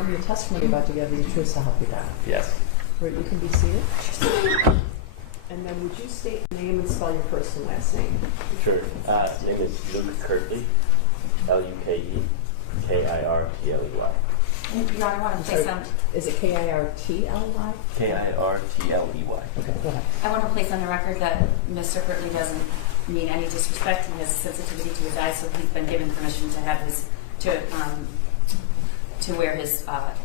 The testimony you're about to give is the truth, so help you God. Yes. Right, you can be seated. And then would you state your name and spell your first and last name? Sure. His name is Luke Kirtley, Lukekirtley. You I want to place on. Is it Kirtley? Kirtley. Okay, go ahead. I want to place on the record that Mr. Kirtley doesn't mean any disrespect. He has sensitivity to his eyes, so he's been given permission to have his to wear his hat.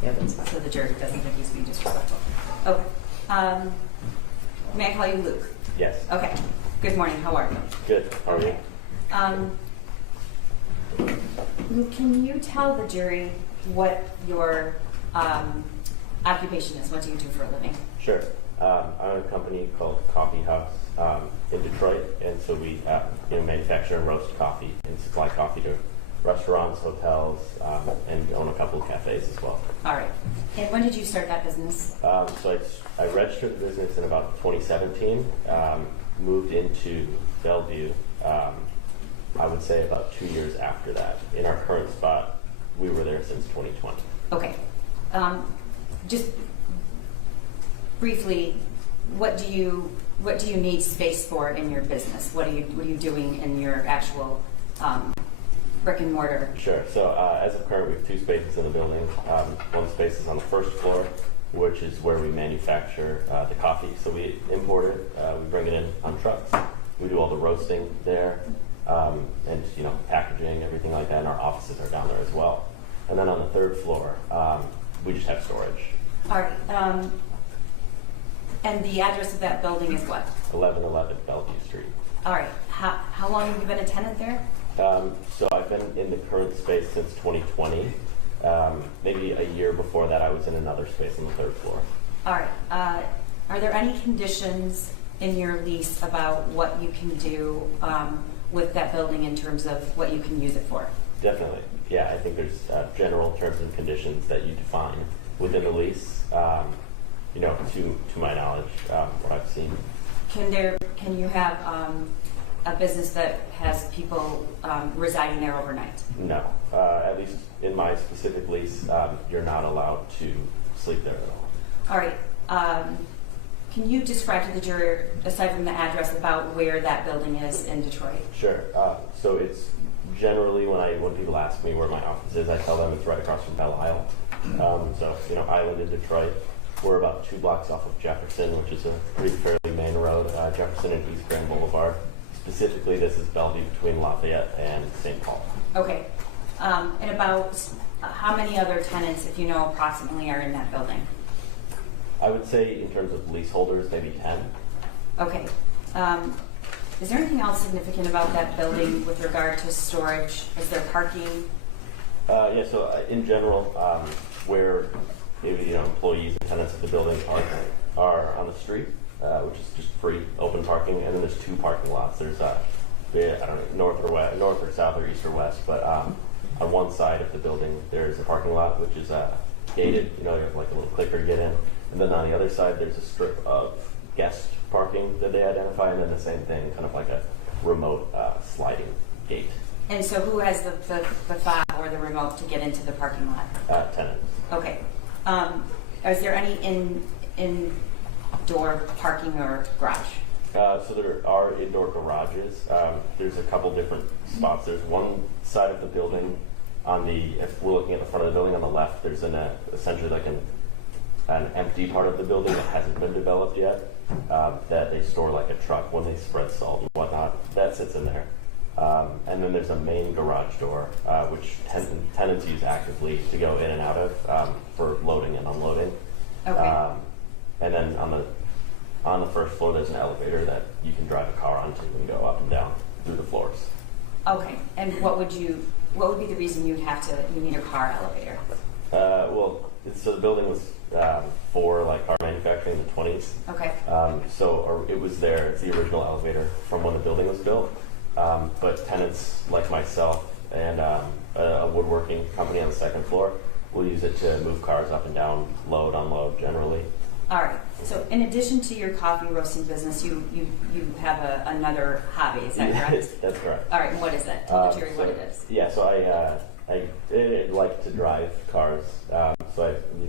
Yeah, that's fine. So the jury doesn't think he's being disrespectful. Okay. May I call you Luke? Yes. Okay. Good morning. How are you? Good. How are you? Luke, can you tell the jury what your occupation is? What do you do for a living? Sure. I own a company called Coffee House in Detroit, and so we manufacture and roast coffee and supply coffee to restaurants, hotels, and own a couple of cafes as well. All right. And when did you start that business? So I registered the business in about 2017, moved into Bellevue, I would say about 2 years after that. In our current spot, we were there since 2020. Okay. Just briefly, what do you need space for in your business? What are you doing in your actual brick and mortar? Sure. So as of current, we have two spaces in the building. One space is on the first floor, which is where we manufacture the coffee. So we import it, we bring it in on trucks. We do all the roasting there, and packaging, everything like that. And our offices are down there as well. And then on the third floor, we just have storage. All right. And the address of that building is what? 1111 Bellevue Street. All right. How long have you been a tenant there? So I've been in the current space since 2020. Maybe a year before that, I was in another space on the third floor. All right. Are there any conditions in your lease about what you can do with that building in terms of what you can use it for? Definitely. Yeah, I think there's general terms and conditions that you define within the lease. To my knowledge, what I've seen. Can you have a business that has people residing there overnight? No. At least in my specific lease, you're not allowed to sleep there at all. All right. Can you describe to the jury, aside from the address, about where that building is in Detroit? Sure. So it's generally when people ask me where my office is, I tell them it's right across from Belle Isle. Island in Detroit. We're about 2 blocks off of Jefferson, which is a pretty fairly main road, Jefferson and East Grand Boulevard. Specifically, this is Bellevue between Lafayette and St. Paul. Okay. And about how many other tenants, if you know approximately, are in that building? I would say in terms of leaseholders, maybe 10. Okay. Is there anything else significant about that building with regard to storage? Is there parking? So in general, where maybe employees and tenants of the building are on the street, which is just free open parking, and then there's 2 parking lots. There's I don't know, north or south or east or west, but on one side of the building there's a parking lot which is gated. You have like a little clicker to get in, and then on the other side there's a strip of guest parking that they identify, and then the same thing, kind of like a remote sliding gate. And so who has the fob or the remote to get into the parking lot? Tenants. Okay. Is there any indoor parking or garage? So there are indoor garages. There's a couple different spots. There's one side of the building if we're looking at the front of the building on the left, there's essentially like an empty part of the building that hasn't been developed yet, that they store like a truck when they spread salt and whatnot. That sits in there. And then there's a main garage door, which tenants use actively to go in and out of for loading and unloading. Okay. And then on the first floor, there's an elevator that you can drive a car onto and go up and down through the floors. Okay. And what would be the reason you need a car elevator? So the building was for like car manufacturing in the 20s. Okay. It was there. It's the original elevator from when the building was built. But tenants like myself and a woodworking company on the second floor will use it to move cars up and down, load, unload, generally. All right. So in addition to your coffee roasting business, you have another hobby, is that correct? That's correct. All right. And what is that? Tell the jury what it is. Yeah. So I like to drive cars, so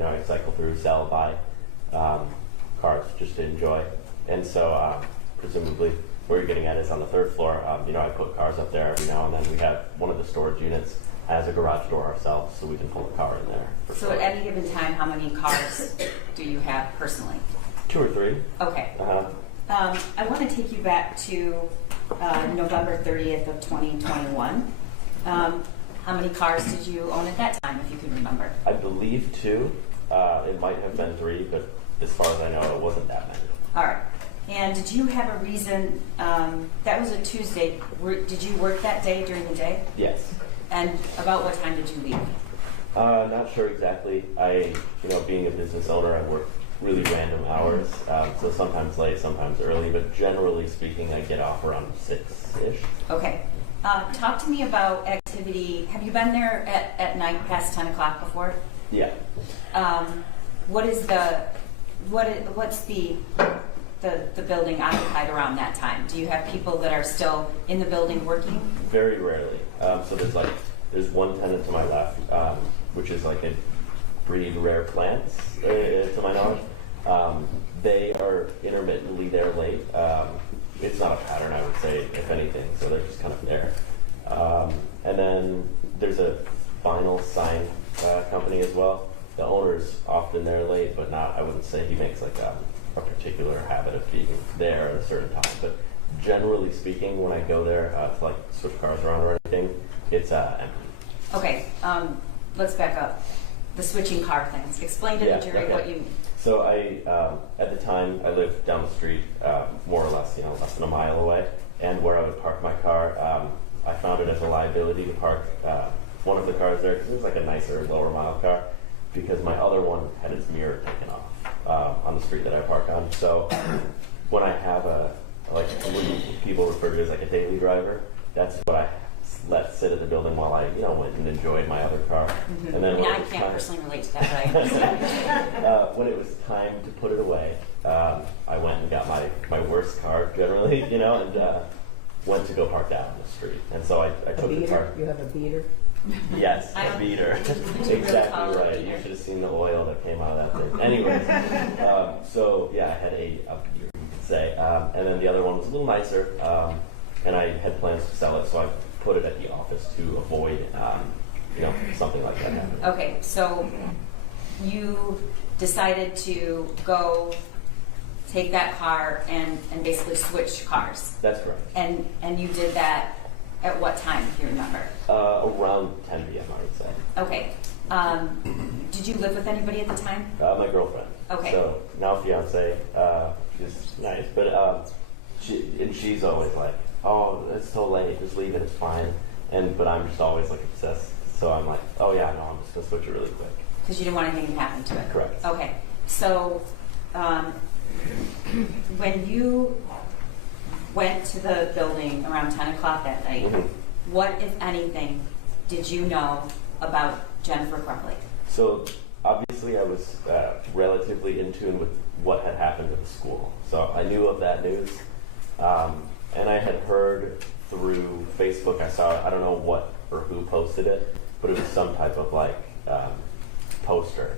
I cycle through, sell, buy cars just to enjoy. And so presumably where you're getting at is on the third floor. I put cars up there every now and then. We have one of the storage units has a garage door ourselves, so we can pull a car in there. So at any given time, how many cars do you have personally? 2 or 3. Okay. Uh-huh. I want to take you back to November 30th of 2021. How many cars did you own at that time, if you can remember? I believe 2. It might have been 3, but as far as I know, it wasn't that many. All right. And did you have a reason, that was a Tuesday, did you work that day during the day? Yes. And about what time did you leave? Not sure exactly. Being a business owner, I work really random hours, so sometimes late, sometimes early, but generally speaking, I get off around 6-ish. Okay. Talk to me about activity. Have you been there at night past 10 o'clock before? Yeah. What's the building occupied around that time? Do you have people that are still in the building working? Very rarely. So there's one tenant to my left, which is like a breed rare plants, to my knowledge. They are intermittently there late. It's not a pattern, I would say, if anything, so they're just kind of there. And then there's a vinyl sign company as well. The owner's often there late, but not, I wouldn't say he makes like a particular habit of being there at a certain time. But generally speaking, when I go there to like switch cars around or anything, it's empty. Okay, let's back up. The switching car things. Explain to the jury okay. what you... So at the time, I lived down the street, more or less, less than a mile away. And where I would park my car, I found it as a liability to park one of the cars there, because it was like a nicer, lower mile car, because my other one had its mirror taken off on the street that I park on. So when I have when people refer to it as like a daily driver, that's what I let sit at the building while I, went and enjoyed my other car. Mm-hmm. And then I can't personally relate to that, but I understand. when it was time to put it away, I went and got my worst car generally, and went to go park down the street. And so I took the car. You have a beater? Yes, a beater. Exactly right. You should have seen the oil that came out of that thing. Anyways, so yeah, I had a beater, you could say. And then the other one was a little nicer, and I had plans to sell it, so I put it at the office to avoid, something like that happening. Okay, so you decided to go take that car and basically switch cars. That's correct. And you did that at what time, if you remember? Around 10 p.m., I would say. Okay. Did you live with anybody at the time? My girlfriend. Okay. So now fiance, she's nice, but she's always like, oh, it's so late, just leave it, it's fine. But I'm just always like obsessed. So I'm like, oh yeah, no, I'm just gonna switch it really quick. Because you didn't want anything to happen to it. Correct. Okay. So when you went to the building around 10 o'clock that night, Mm-hmm. what, if anything, did you know about Jennifer Crumbley? So obviously I was relatively in tune with what had happened at the school. So I knew of that news. And I had heard through Facebook, I don't know what or who posted it, but it was some type of like poster,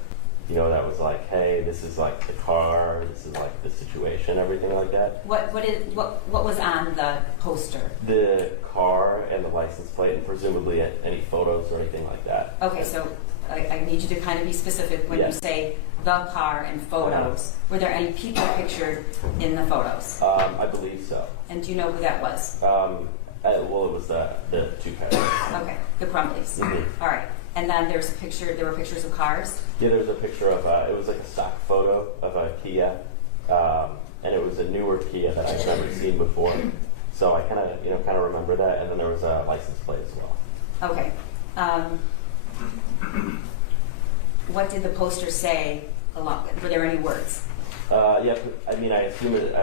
that was like, hey, this is like the car, this is like the situation, everything like that. What was on the poster? The car and the license plate, and presumably any photos or anything like that. Okay, so I need you to kind of be specific when you say the car and photos. Were there any people pictured in the photos? I believe so. And do you know who that was? Well, it was the two parents. Okay, the Crumbleys. Mm-hmm. All right. And then there were pictures of cars? Yeah, there was a picture of, it was like a stock photo of a Kia, and it was a newer Kia that I'd never seen before. So I kind of remember that, and then there was a license plate as well. Okay. What did the poster say along? Were there any words? Yeah, I mean, I assume it,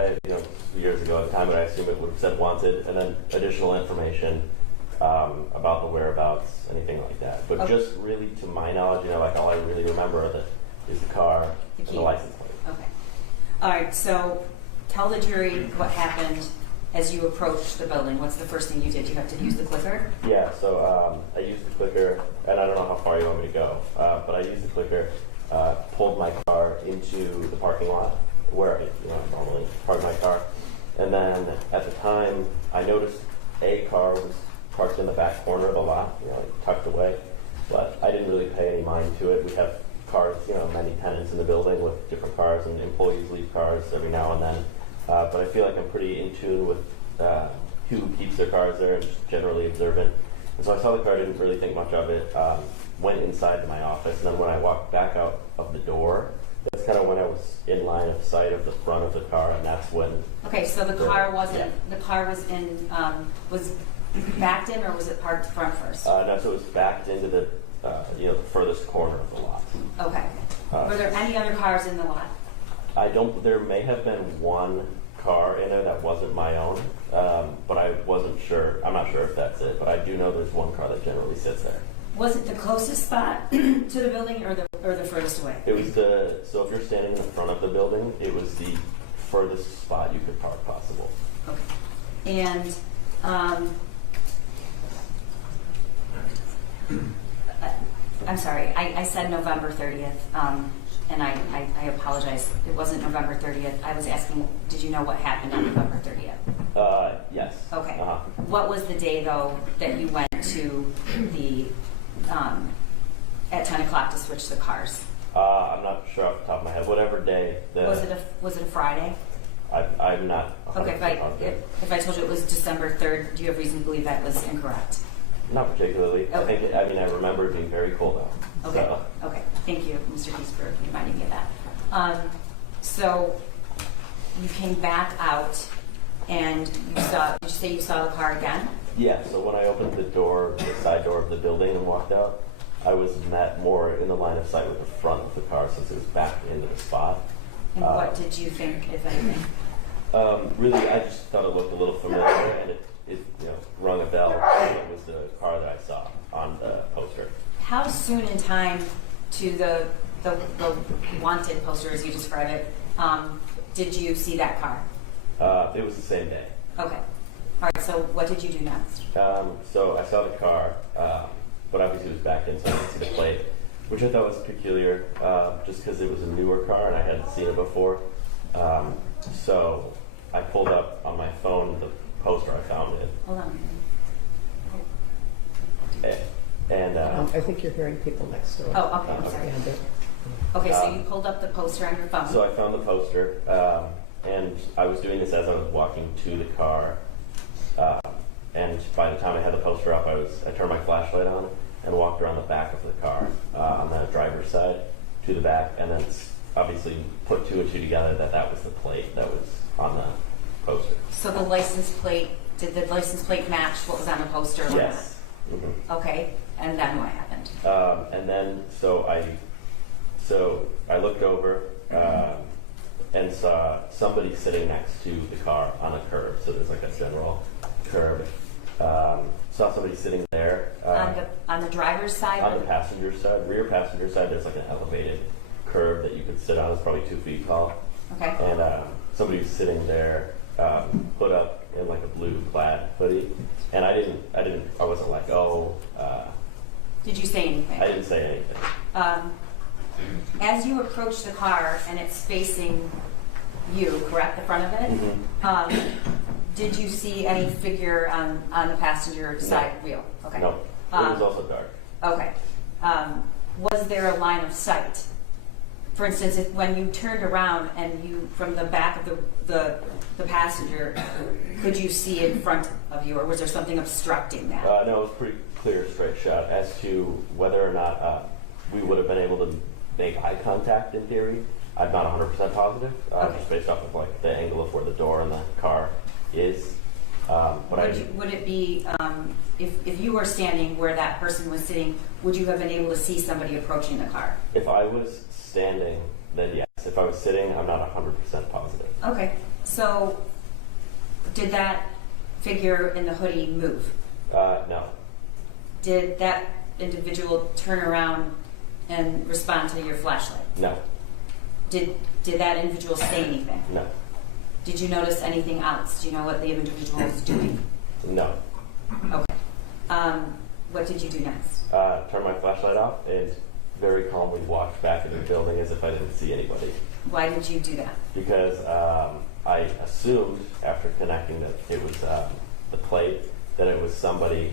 years ago at the time, but I assume it would have said wanted, and then additional information about the whereabouts, anything like that. But just really, to my knowledge, all I really remember is the car and the license plate. Okay. All right, so tell the jury what happened as you approached the building, what's the first thing you did? You have to use the clicker? Yeah, so I used the clicker, and I don't know how far you want me to go, but I used the clicker, pulled my car into the parking lot where I normally park my car, and then at the time I noticed a car was parked in the back corner of the lot, like tucked away, but I didn't really pay any mind to it. We have cars, many tenants in the building with different cars, and employees leave cars every now and then. But I feel like I'm pretty in tune with who keeps their cars there and just generally observant. And so I saw the car, didn't really think much of it, went inside to my office, and then when I walked back out of the door, that's kind of when I was in line of sight of the front of the car, and that's when... Okay, so the car wasn't, the car was in, was backed in, or was it parked front first? No, so it was backed into the, the furthest corner of the lot. Okay. Were there any other cars in the lot? There may have been one car in there that wasn't my own, but I wasn't sure. I'm not sure if that's it, but I do know there's one car that generally sits there. Was it the closest spot to the building, or the furthest away? It was so if you're standing in the front of the building, it was the furthest spot you could park possible. Okay. And I'm sorry, I said November 30th, and I apologize. It wasn't November 30th. I was asking, did you know what happened on November 30th? Yes. Okay. Uh-huh. What was the day, though, that you went to the, at 10 o'clock to switch the cars? I'm not sure off the top of my head. Whatever day. Was it a Friday? I'm not. Okay, if I told you it was December 3rd, do you have reason to believe that was incorrect? Not particularly. Okay. I remember it being very cold out. Okay. So. Okay. Thank you, Mr. Keys, for reminding me of that. So you came back out, and you saw. Did you say you saw the car again? Yeah. So when I opened the door, the side door of the building, and walked out, I was met more in the line of sight with the front of the car, since it was backed into the spot. And what did you think, if anything? Really, I just thought it looked a little familiar, and it rung a bell. It was the car that I saw on the poster. How soon in time to the wanted poster, as you describe it, did you see that car? It was the same day. Okay. All right. So what did you do next? So I saw the car, but obviously it was backed in, so I didn't see the plate, which I thought was peculiar, just because it was a newer car and I hadn't seen it before. So I pulled up on my phone the poster I found it. Hold on. And I think you're hearing people next door. Oh, okay. I'm sorry. Okay, so you pulled up the poster on your phone. So I found the poster, and I was doing this as I was walking to the car. And by the time I had the poster up, I turned my flashlight on and walked around the back of the car on the driver's side to the back, and then obviously put two and two together that was the plate that was on the poster. So the license plate, did the license plate match what was on the poster? Yes. Mm-hmm. Okay, and then what happened? And then so I looked over and saw somebody sitting next to the car on a curb. So there's like a general curb. Saw somebody sitting there on the driver's side. On the passenger side, rear passenger side. There's like an elevated curb that you could sit on. It's probably 2 feet tall. Okay. And somebody was sitting there, put up in like a blue plaid hoodie, and I wasn't like, oh. Did you say anything? I didn't say anything. As you approach the car and it's facing you, correct, the front of it, Mm-hmm. Did you see any figure on the passenger side wheel? Okay. No. It was also dark. Okay. Was there a line of sight? For instance, when you turned around and you, from the back of the passenger, could you see in front of you, or was there something obstructing that? No, it was pretty clear, straight shot. As to whether or not we would have been able to make eye contact in theory, I'm not 100% positive, just based off of like the angle of where the door in the car is. Would it be, if you were standing where that person was sitting, would you have been able to see somebody approaching the car? If I was standing, then yes. If I was sitting, I'm not 100% positive. Okay. So, did that figure in the hoodie move? No. Did that individual turn around and respond to your flashlight? No. Did that individual say anything? No. Did you notice anything else? Do you know what the individual was doing? No. Okay. What did you do next? Turned my flashlight off and very calmly walked back into the building as if I didn't see anybody. Why did you do that? Because I assumed after connecting that it was the plate, that it was somebody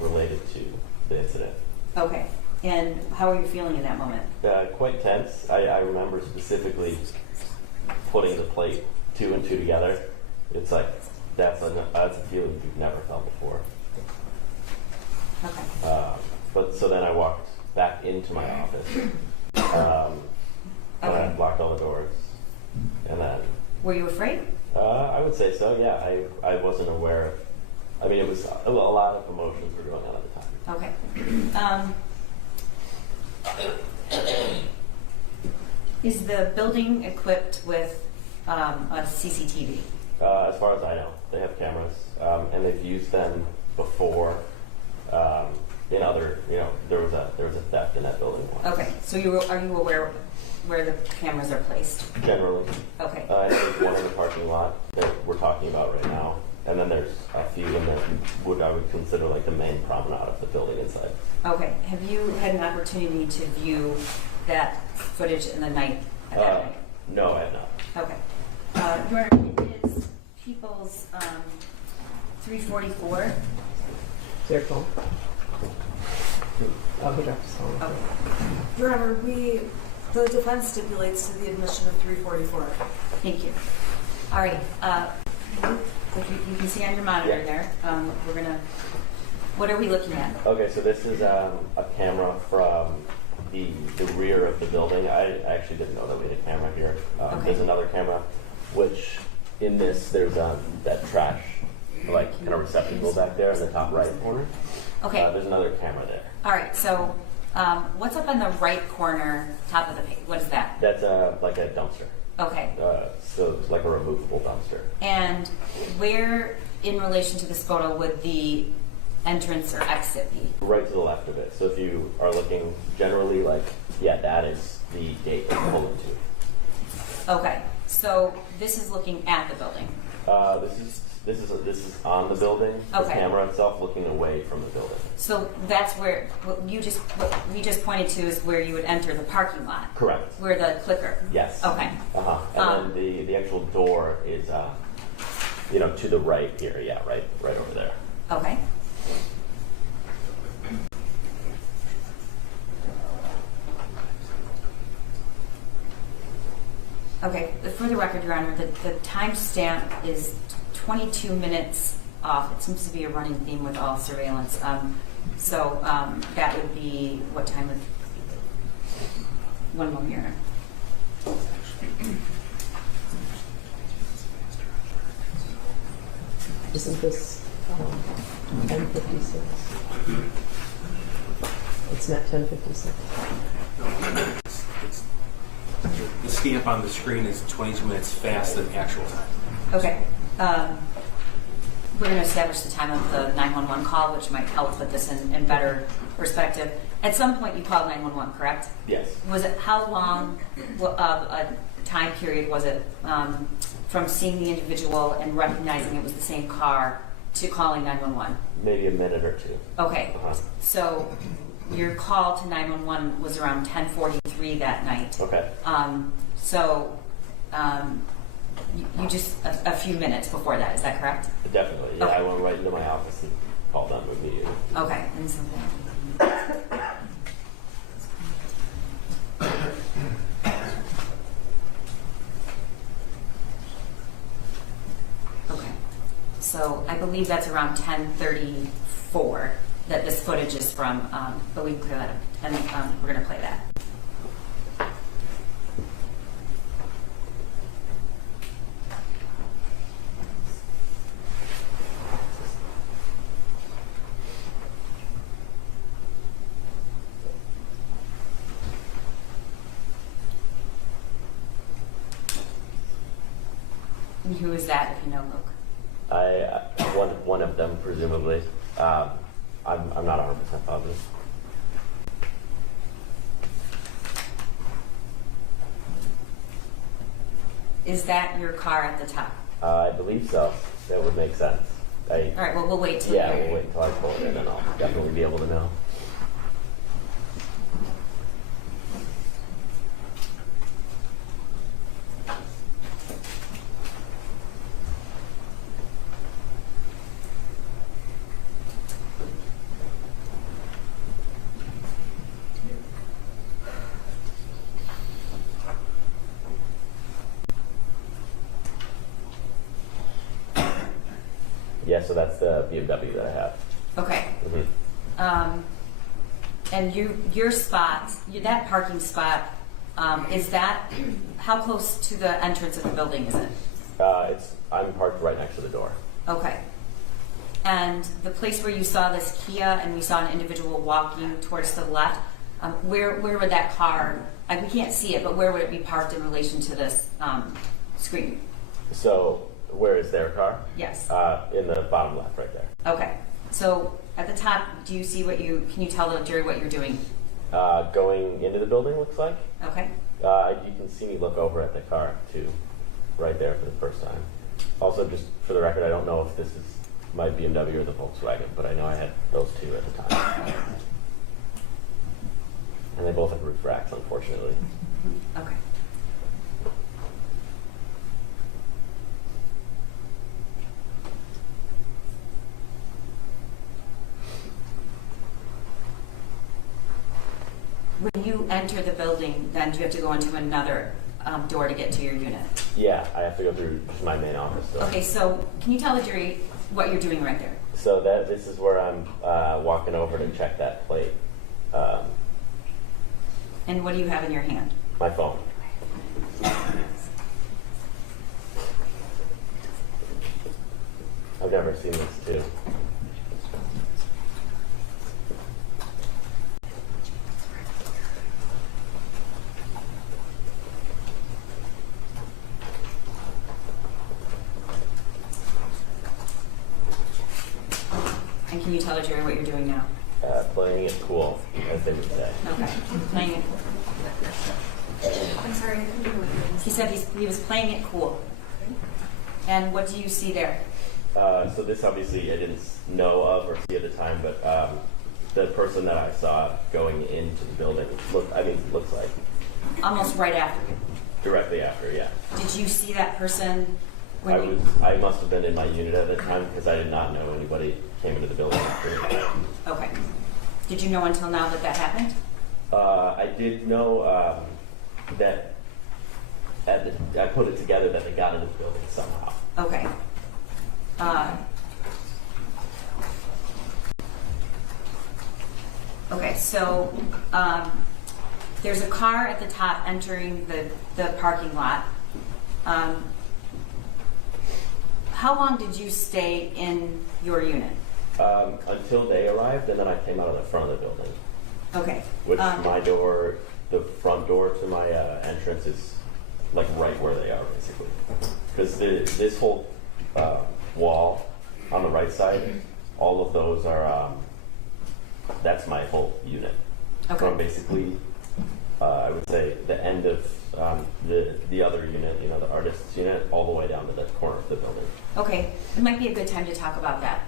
related to the incident. Okay. And how were you feeling in that moment? Quite tense. I remember specifically putting the plate 2 and 2 together. It's like, that's a feeling you've never felt before. Okay. But so then I walked back into my office. And I locked all the doors. And then... Were you afraid? I would say so, yeah. I wasn't aware of... I mean, it was a lot of emotions were going on at the time. Okay. Is the building equipped with a CCTV? As far as I know, they have cameras, and they've used them before. In other, there was a theft in that building once. Okay, so are you aware where the cameras are placed? Generally. Okay. There's one in the parking lot that we're talking about right now, and then there's a few in I would consider like the main promenade of the building inside. Okay. Have you had an opportunity to view that footage in the night? At that night? No, I have not. Okay. It is People's 344. Is there a phone? Oh, he dropped his phone. Okay. Your Honor, the defense stipulates to the admission of 344. Thank you. All right. If you can see on your monitor there, we're gonna. What are we looking at? Okay, so this is a camera from the rear of the building. I actually didn't know that we had a camera here. Okay. There's another camera, which in this there's that trash, like in a receptacle back there in the top right corner. Okay. There's another camera there. All right. So, what's up on the right corner, top of the page? What is that? That's like a dumpster. Okay. So it's like a removable dumpster. And where, in relation to this photo, would the entrance or exit be? Right to the left of it. So if you are looking generally, that is the gate that you pull into. Okay. So this is looking at the building. This is on the building. Okay. The camera itself looking away from the building. So that's where what we just pointed to is where you would enter the parking lot. Correct. Where the clicker. Yes. Okay. And then the actual door is to the right here. Yeah, right over there. Okay. Okay, for the record, Your Honor, the timestamp is 22 minutes off. It seems to be a running theme with all surveillance. So that would be what time would... One moment, Your Honor. Isn't this 10:56? It's not 10:56. The stamp on the screen is 22 minutes fast than actual time. Okay. We're going to establish the time of the 911 call, which might help put this in better perspective. At some point, you called 911, correct? Yes. Was it how long of a time period was it from seeing the individual and recognizing it was the same car to calling 911? Maybe a minute or two. Okay. So your call to 911 was around 10:43 that night. Okay. You just a few minutes before that, is that correct? Definitely. Yeah, Okay. I went right into my office and called them immediately. Okay. And so okay. So I believe that's around 10:34 that this footage is from, but we can clear that up, and we're going to play that. And who is that, if you know, Luke? One of them, presumably. I'm not 100% positive. Is that your car at the top? I believe so. That would make sense. All right, well, we'll wait till Yeah, you're- we'll wait until I pull it in, and I'll definitely be able to know. Yeah, so that's the BMW that I have. Okay. Mm-hmm. And your spot, that parking spot, is that, how close to the entrance of the building is it? I'm parked right next to the door. Okay. And the place where you saw this Kia and we saw an individual walking towards the left, where would that car, we can't see it, but where would it be parked in relation to this screen? So where is their car? Yes. In the bottom left, right there. Okay. So at the top, do you see can you tell the jury what you're doing? Going into the building, looks like. Okay. You can see me look over at the car too, right there for the first time. Also, just for the record, I don't know if this is my BMW or the Volkswagen, but I know I had those two at the time. And they both have roof racks, unfortunately. Okay. When you enter the building, then do you have to go into another door to get to your unit? Yeah, I have to go through just my main office door. Okay, so can you tell the jury what you're doing right there? So this is where I'm walking over to check that plate. And what do you have in your hand? My phone. I've never seen this too. And can you tell the jury what you're doing now? Playing it cool, as they would say. Okay, playing it. I'm sorry, I couldn't hear what you were He said he was playing it cool. And what do you see there? So this obviously I didn't know of or see at the time, but the person that I saw going into the building looks like Almost right after. directly after, yeah. Did you see that person when I must have been in my unit at the time because I did not know anybody came into the building after. Okay. Did you know until now that happened? I did know that I put it together that they got into the building somehow. Okay. Okay, so there's a car at the top entering the parking lot. How long did you stay in your unit? Until they arrived, and then I came out of the front of the building. Okay. Which my door, the front door to my entrance is like right where they are, basically. Because this whole wall on the right side, all of those are, that's my whole unit. Okay. From basically, I would say, the end of the other unit, the artist's unit, all the way down to the corner of the building. Okay, it might be a good time to talk about that.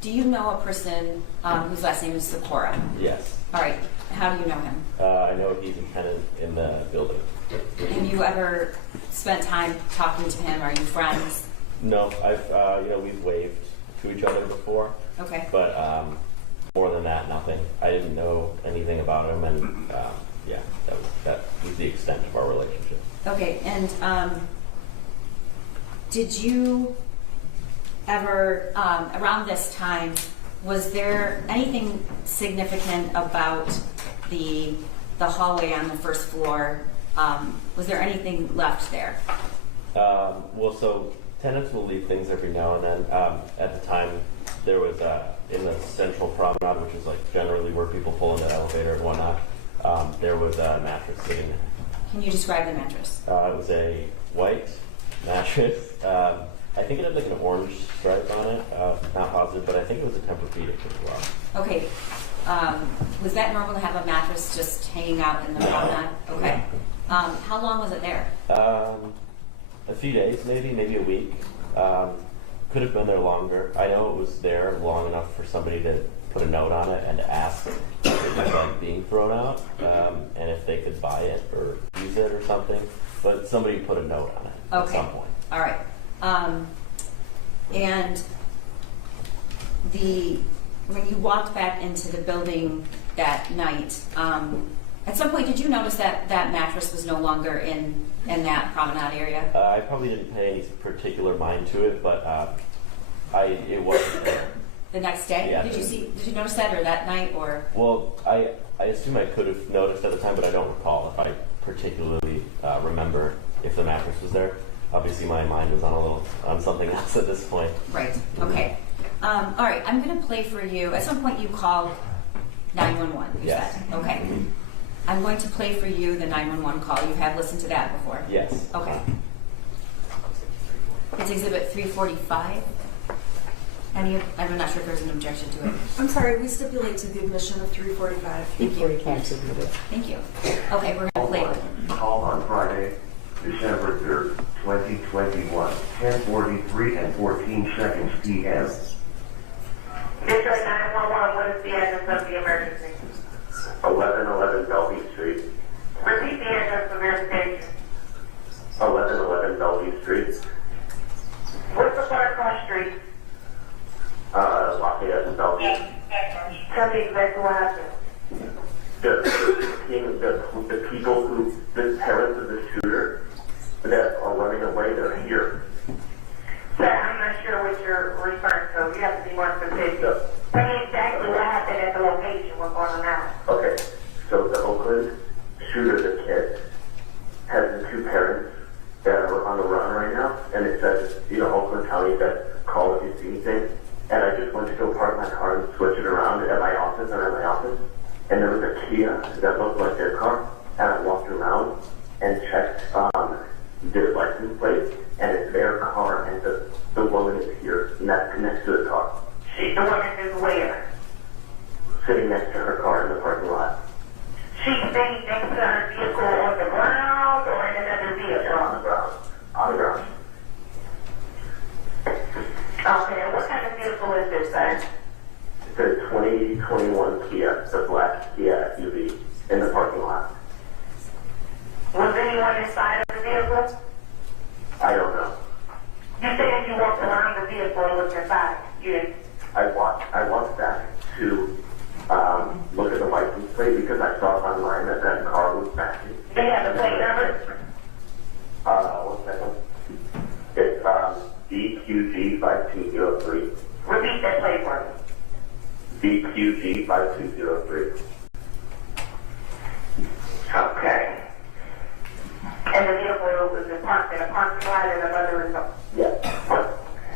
Do you know a person whose last name is Sikora? Yes. All right, how do you know him? I know he's a tenant in the building. Have you ever spent time talking to him? Are you friends? No, we've waved to each other before. Okay. But more than that, nothing. I didn't know anything about him, and yeah, that was the extent of our relationship. Okay, and did you ever, around this time, was there anything significant about the hallway on the first floor? Was there anything left there? Well, so tenants will leave things every now and then. At the time, there was in the central promenade, which is like generally where people pull into the elevator and whatnot. There was a mattress sitting there. Can you describe the mattress? It was a white mattress. I think it had like an orange stripe on it. Not positive, but I think it was a Tempur-Pedic as well. Okay. Was that normal to have a mattress just hanging out in the promenade? Okay. How long was it there? A few days, maybe a week. Could have been there longer. I know it was there long enough for somebody to put a note on it and ask if it was like being thrown out, and if they could buy it or use it or something. But somebody put a note on it at some point. All right. And when you walked back into the building that night, at some point did you notice that that mattress was no longer in that promenade area? I probably didn't pay any particular mind to it, but it wasn't there. The next day? Yeah. Did you notice that, or that night, or? Well, I assume I could have noticed at the time, but I don't recall if I particularly remember if the mattress was there. Obviously, my mind was on something else at this point. Right. Okay. All right. I'm going to play for you. At some point, you called 911. You Yes. said. Okay. I'm going to play for you the 911 call. You have listened to that before. Yes. Okay. It's Exhibit 345. I'm not sure if there's an objection to it. I'm sorry, we stipulate to the admission of 345. Thank you. 45 submitted. Thank you. Okay, we're going to play it. Call on Friday, December 3rd, 2021, 10:43 and 14 seconds p.m. District 911, what is the address of the emergency? 1111 Bellevue Street. Repeat the address for verification. 1111 Bellevue Street. What's the part across street? Lafayette, Bellevue. Tell me exactly what happened. The people the parents of the shooter that are running away, they're here. Sir, I'm not sure what you're referring to. You have to be more specific. Yeah. Tell me exactly what happened at the location, what's going on now. Okay, so the Oakland shooter, the kid, has the two parents that are on the run right now, and it says, Oakland County said, call if you see anything. And I just went to go park my car and switch it around at my office, and there was a Kia that looked like their car, and I walked around and checked their license plate, and it's their car, and the woman is here, next to the car. The woman is where? Sitting next to her car in the parking lot. She's sitting next to her vehicle on the ground or in another vehicle? On the ground. On the ground. Okay, and what kind of vehicle is this, sir? It's a 2021 Kia, the black Kia SUV, in the parking lot. Was anyone inside of the vehicle? I don't know. You said you walked around the vehicle and looked inside. You didn't. I walked back to look at the license plate because I saw online that car was backing. They have the plate number? 1 second. It's DQG 5203. Repeat that plate for me. DQG 5203. Okay. And the vehicle was parked in a parking lot and the mother is up. Yeah.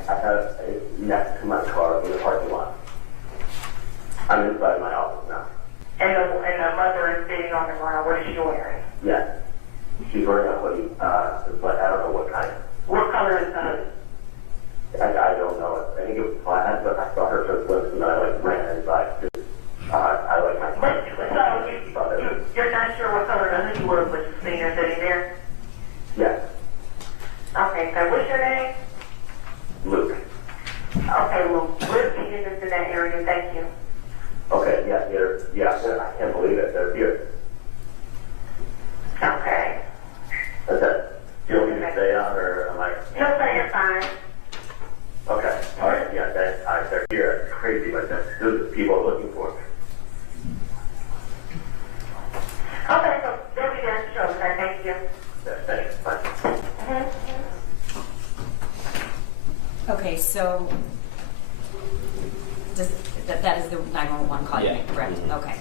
I have it next to my car in the parking lot. I'm inside my office now. And the mother is sitting on the ground. What is she wearing? Yeah. She's wearing a hoodie, but I don't know what kind. What color is the hoodie? I don't know. I think it was plaid, but I saw her first lips and I ran inside. I like my car. So you're not sure what color the hoodie was, but you've seen her sitting there? Yes. Okay, so what's your name? Luke. Okay, well, we're meeting us in that area. Thank you. Okay, I can't believe it. They're here. Okay. Okay. Do you want me to stay on or am I? No, sir, you're fine. Okay. All right. Yeah, they're here. It's crazy, but that's who the people are looking for. Okay, so they'll be there to show us. Thank you. Yeah, thanks. Bye. Okay, so that is the 911 call you Yeah. made, correct? Mm-hmm. Okay.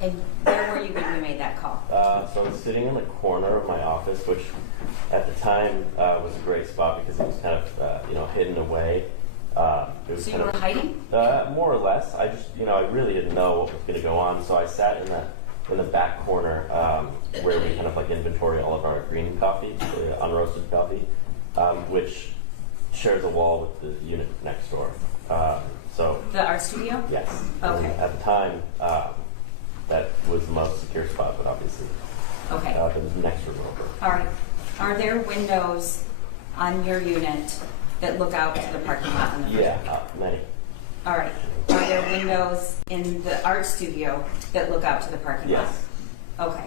And where were you when you made that call? So I was sitting in the corner of my office, which at the time was a great spot because it was kind of hidden away. It was So kind you were of hiding? more or less. I just I really didn't know what was going to go on, so I sat in the back corner where we kind of inventory all of our green coffee, the unroasted coffee, which shares a wall with the unit next door. So The art studio? yes. Okay. And at the time, that was the most secure spot, but obviously Okay. the next room over. All right. Are there windows on your unit that look out to the parking lot on the first Yeah, floor? many. All right. Are there windows in the art studio that look out to the parking lot? Yes. Okay.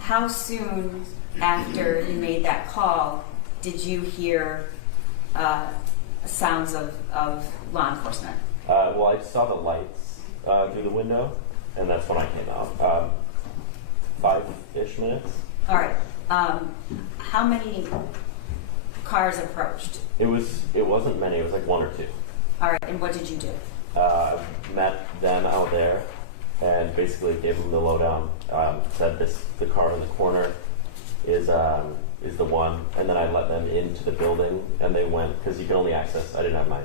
How soon after you made that call did you hear sounds of law enforcement? Well, I saw the lights through the window, and that's when I came out. 5-ish minutes. All right. How many cars approached? It wasn't many. It was like 1 or 2. All right. And what did you do? Met them out there and basically gave them the lowdown. Said the car in the corner is the one, and then I let them into the building, and they went because you can only access. I didn't have my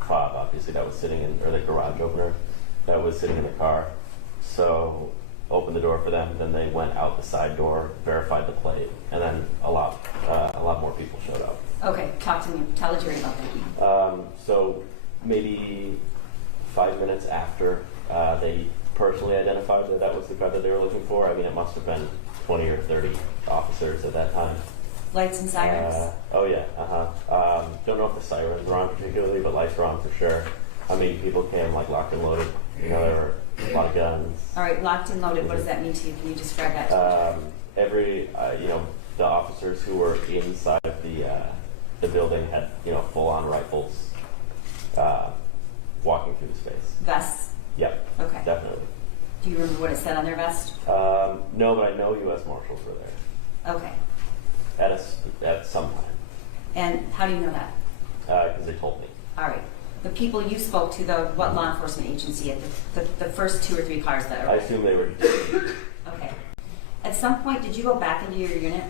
fob, obviously, that was sitting in, or the garage opener that was sitting in the car. So opened the door for them. Then they went out the side door, verified the plate, and then a lot more people showed up. Okay. Talk to me. Tell a jury about that. So maybe 5 minutes after they personally identified that was the car that they were looking for. I mean, it must have been 20 or 30 officers at that time. Lights and sirens? Oh yeah, don't know if the sirens were on particularly, but lights were on for sure. I mean, people came like locked and loaded. You know, there were a lot of guns. All right, locked and loaded, what does that mean to you? Can you describe that to me? The officers who were inside of the building had, full-on rifles walking through the space. Vests? Yep. Okay. Definitely. Do you remember what it said on their vest? No, but I know U.S. Marshals were there Okay. at some time And how do you know that? because they told me. All right. The people you spoke to, what law enforcement agency at the first 2 or 3 cars that I are? assume they were. Okay. At some point, did you go back into your unit?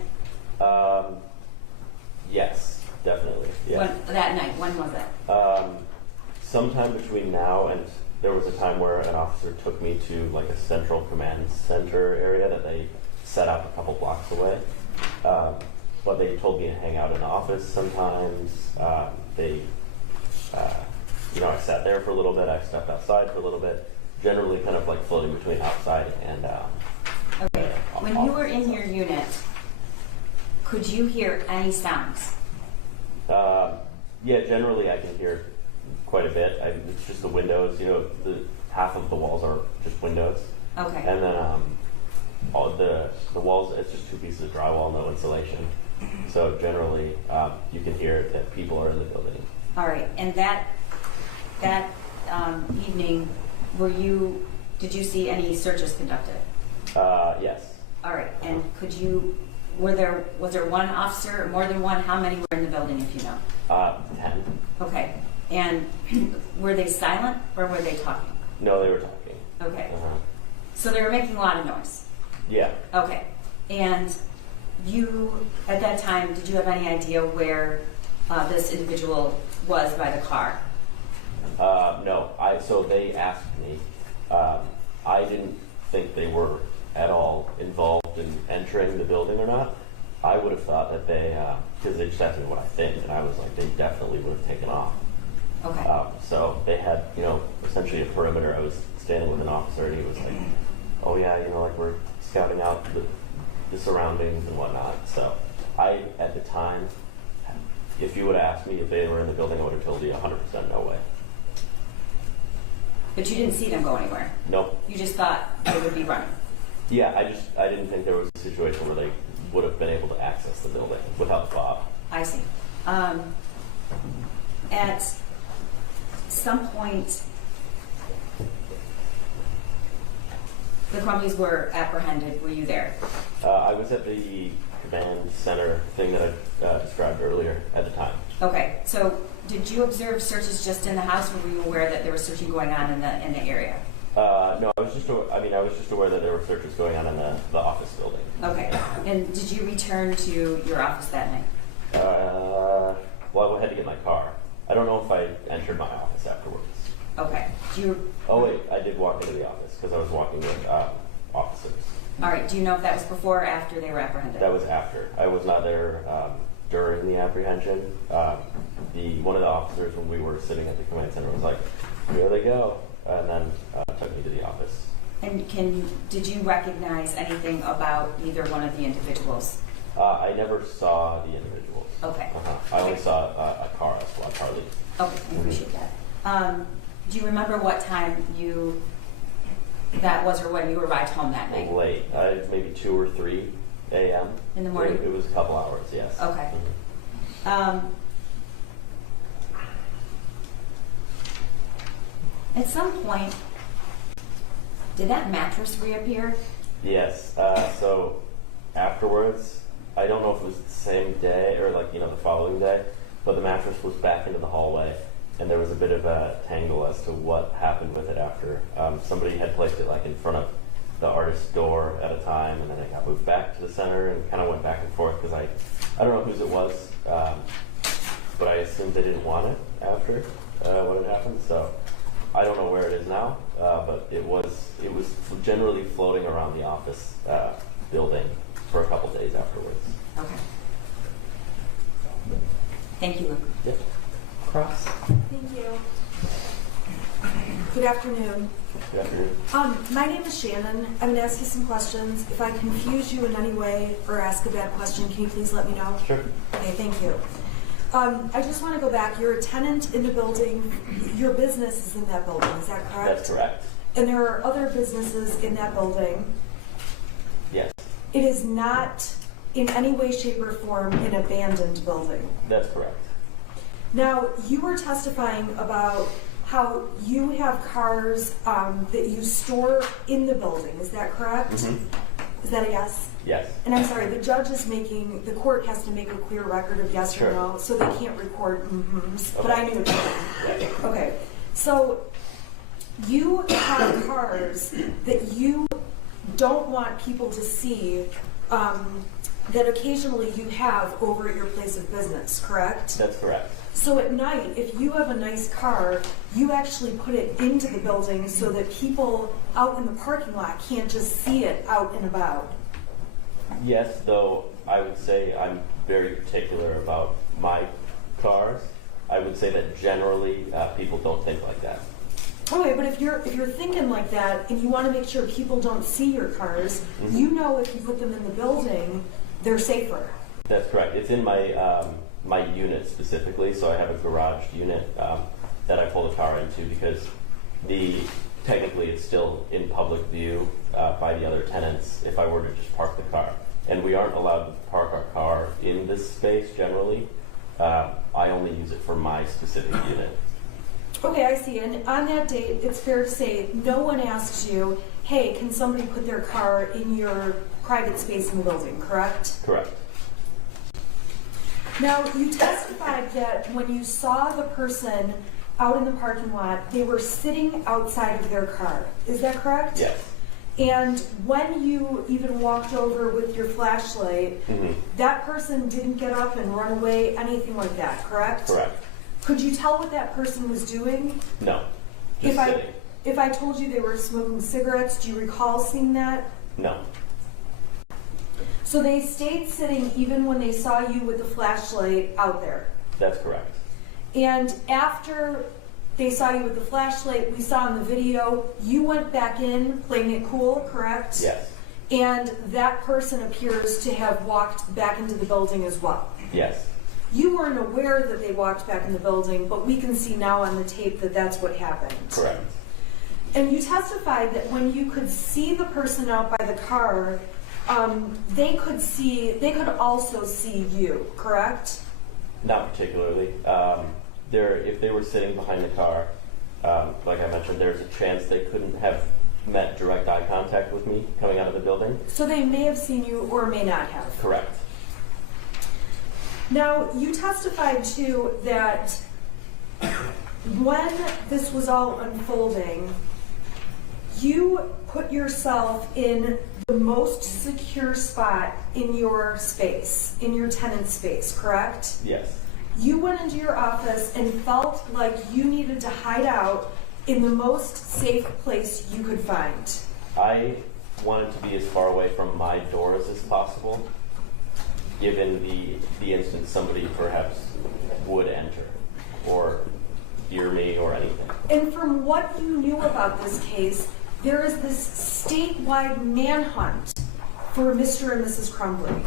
Yes, definitely. Yeah. That night, when was it? Sometime between now and there was a time where an officer took me to like a central command center area that they set up a couple blocks away. But they told me to hang out in the office sometimes. I sat there for a little bit. I stepped outside for a little bit. Generally, kind of like floating between outside and. Okay. When you were in your unit, could you hear any sounds? Yeah, generally I can hear quite a bit. It's just the windows. Half of the walls are just windows. Okay. And then all the walls, it's just 2 pieces of drywall, no insulation. So generally, you can hear that people are in the building. All right. And that evening, did you see any searches conducted? Yes. All right. And was there one officer, or more than one? How many were in the building, if you know? 10. Okay. And were they silent or were they talking? No, they were talking. Okay. Uh-huh. So they were making a lot of noise. Yeah. Okay. And you, at that time, did you have any idea where this individual was by the car? No. So they asked me. I didn't think they were at all involved in entering the building or not. I would have thought that they, because they just asked me what I think, and I was like, they definitely would have taken off. Okay. So they had, essentially a perimeter. I was standing with an officer, and he was like, "Oh yeah, we're scouting out the surroundings and whatnot." So I, at the time, if you would have asked me if they were in the building, I would have told you 100% no way. But you didn't see them go anywhere? Nope. You just thought they would be running? Yeah, I didn't think there was a situation where they would have been able to access the building without the fob. I see. At some point, the Crumbleys were apprehended. Were you there? I was at the command center thing that I described earlier at the time. Okay. So did you observe searches just in the house, or were you aware that there was searching going on in the area? No, I was just aware that there were searches going on in the office building. Okay. And did you return to your office that night? Well, I had to get my car. I don't know if I entered my office afterwards. Okay. Oh wait, I did walk into the office because I was walking with officers. All right. Do you know if that was before or after they were apprehended? That was after. I was not there during the apprehension. One of the officers, when we were sitting at the command center, was like, "Here they go," and then took me to the office. And did you recognize anything about either one of the individuals? I never saw the individuals. Okay. I only saw a car, a car leave. Okay, I appreciate that. Do you remember what time that was or when you arrived home that night? Late, maybe 2 or 3 a.m. In the morning? It was a couple hours, yes. Okay. At some point, did that mattress reappear? Yes. So afterwards, I don't know if it was the same day or the following day, but the mattress was back into the hallway, and there was a bit of a tangle as to what happened with it after. Somebody had placed it in front of the artist's door at a time, and then it got moved back to the center and kind of went back and forth because I don't know whose it was, but I assumed they didn't want it after what had happened. So I don't know where it is now, but it was generally floating around the office building for a couple days afterwards. Okay. Thank you, Luke. Yep. Cross. Thank you. Good afternoon. Good afternoon. My name is Shannon. I'm going to ask you some questions. If I confuse you in any way or ask a bad question, can you please let me know? Sure. Okay, thank you. I just want to go back. You're a tenant in the building. Your business is in that building, is that correct? That's correct. And there are other businesses in that building. Yes. It is not in any way, shape, or form an abandoned building. That's correct. Now, you were testifying about how you have cars that you store in the building. Is that correct? Mm-hmm. Is that a yes? Yes. And I'm sorry, the court has to make a clear record of yes Sure. or no, so they can't record mm-hms, but Okay. I knew what you meant. Okay, so you have cars that you don't want people to see that occasionally you have over at your place of business, correct? That's correct. So at night, if you have a nice car, you actually put it into the building so that people out in the parking lot can't just see it out and about. Yes, though I would say I'm very particular about my cars. I would say that generally people don't think like that. Okay, but if you're thinking like that and you want to make sure people don't see your cars, Mm-hmm. you know if you put them in the building, they're safer. That's correct. It's in my my unit specifically, so I have a garage unit that I pull the car into because technically it's still in public view by the other tenants if I were to just park the car. And we aren't allowed to park our car in this space generally. I only use it for my specific unit. Okay, I see. And on that date, it's fair to say no one asked you, hey, can somebody put their car in your private space in the building, correct? Correct. Now, you testified that when you saw the person out in the parking lot, they were sitting outside of their car. Is that correct? Yes. And when you even walked over with your flashlight, Mm-hmm. that person didn't get up and run away, anything like that, correct? Correct. Could you tell what that person was doing? No. Just sitting. If I told you they were smoking cigarettes, do you recall seeing that? No. So they stayed sitting even when they saw you with the flashlight out there. That's correct. And after they saw you with the flashlight, we saw in the video, you went back in playing it cool, correct? Yes. And that person appears to have walked back into the building as well. Yes. You weren't aware that they walked back in the building, but we can see now on the tape that that's what happened. Correct. And you testified that when you could see the person out by the car, they could also see you, correct? Not particularly. If they were sitting behind the car, like I mentioned, there's a chance they couldn't have met direct eye contact with me coming out of the building. So they may have seen you or may not have. Correct. Now, you testified too that when this was all unfolding, you put yourself in the most secure spot in your space, in your tenant space, correct? Yes. You went into your office and felt like you needed to hide out in the most safe place you could find. I wanted to be as far away from my doors as possible, given the instance somebody perhaps would enter or hear me or anything. And from what you knew about this case, there is this statewide manhunt for Mr. and Mrs. Crumbley.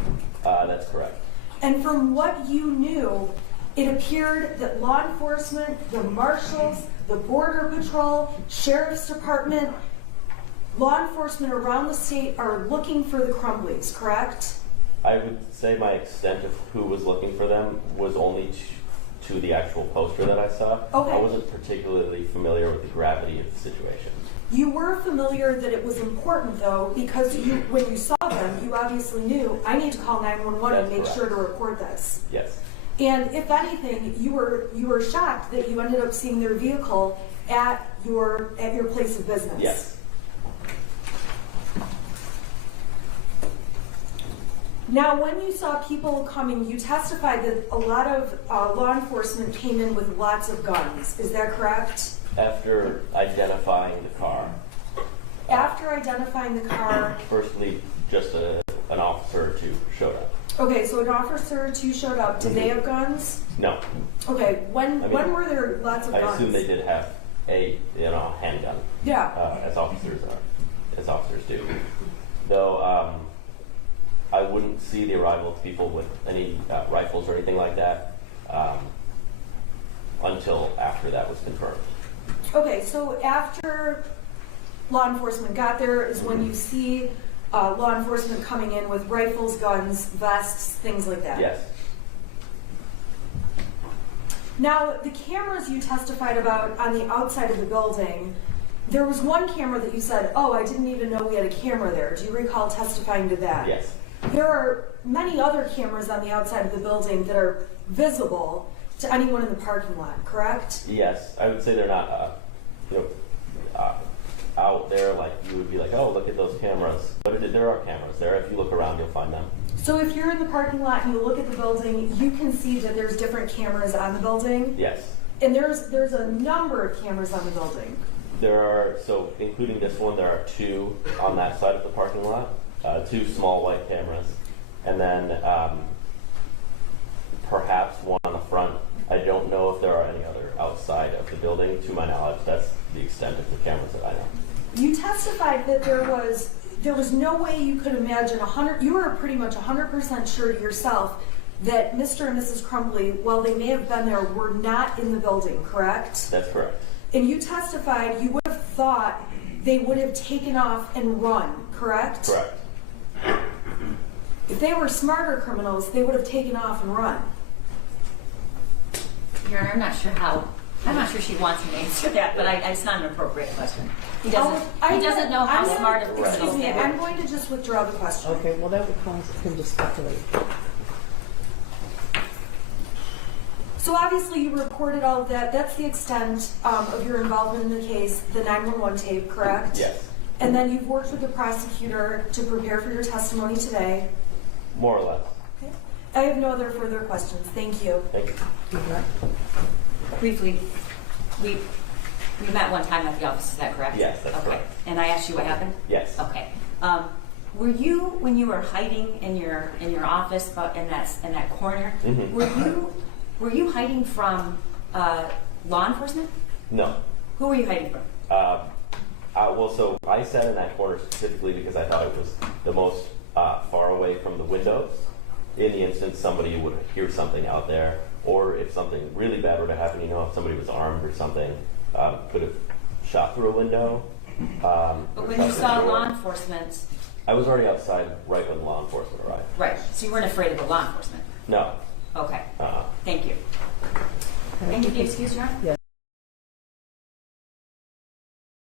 That's correct. And from what you knew, it appeared that law enforcement, the marshals, the border patrol, sheriff's department, law enforcement around the state are looking for the Crumbleys, correct? I would say my extent of who was looking for them was only to the actual poster that I saw. Okay. I wasn't particularly familiar with the gravity of the situation. You were familiar that it was important, though, because when you saw them, you obviously knew, I need to call 911 and That's make sure to report this. Yes. And if anything, you were shocked that you ended up seeing their vehicle at your place of business. Yes. Now, when you saw people coming, you testified that a lot of law enforcement came in with lots of guns. Is that correct? After identifying the car, After identifying the car, firstly, just an officer or two showed up. okay, so an officer or two showed up. Did they have guns? No, Okay, when were there lots of I guns? assume they did have a handgun, Yeah. as officers do. Though I wouldn't see the arrival of people with any rifles or anything like that until after that was confirmed. Okay, so after law enforcement got there is when you see law enforcement coming in with rifles, guns, vests, things like that. Yes. Now, the cameras you testified about on the outside of the building, there was one camera that you said, oh, I didn't even know we had a camera there. Do you recall testifying to that? Yes. There are many other cameras on the outside of the building that are visible to anyone in the parking lot, correct? Yes, I would say they're not, out there like you would be like, oh, look at those cameras. But there are cameras there. If you look around, you'll find them. So if you're in the parking lot and you look at the building, you can see that there's different cameras on the building. Yes. And there's a number of cameras on the building. There are, so including this one, there are two on that side of the parking lot, two small white cameras, and then perhaps one on the front. I don't know if there are any other outside of the building. To my knowledge, that's the extent of the cameras that I know. You testified that there was no way you could imagine you were pretty much 100% sure to yourself that Mr. and Mrs. Crumbley, while they may have been there, were not in the building, correct? That's correct. And you testified you would have thought they would have taken off and run, correct? Correct. If they were smarter criminals, they would have taken off and run. Your Honor, I'm not sure she wants me to answer that, but it's not an appropriate question. He doesn't know how smart of criminals Excuse me, they I'm were. going to just withdraw the question. Okay, well, that would cause him to speculate. So obviously you reported all of that. That's the extent of your involvement in the case, the 911 tape, correct? Yes. And then you've worked with the prosecutor to prepare for your testimony today. More or less. Okay. I have no other further questions. Thank you. Thank you. Briefly, we met one time at the office, is that correct? Yes, that's okay. correct. And I asked you what happened? Yes. Okay. Were you, when you were hiding in your office, in that corner, Mm-hmm. were you hiding from law enforcement? No. Who were you hiding from? Well, so I sat in that corner specifically because I thought it was the most far away from the windows. In the instance somebody would hear something out there, or if something really bad were to happen, if somebody was armed or something, could have shot through a window. But when you saw law enforcement, I was already outside right when law enforcement arrived. right? So you weren't afraid of the law enforcement. No. Okay. Thank you. And you be excused, Your Honor? Yes.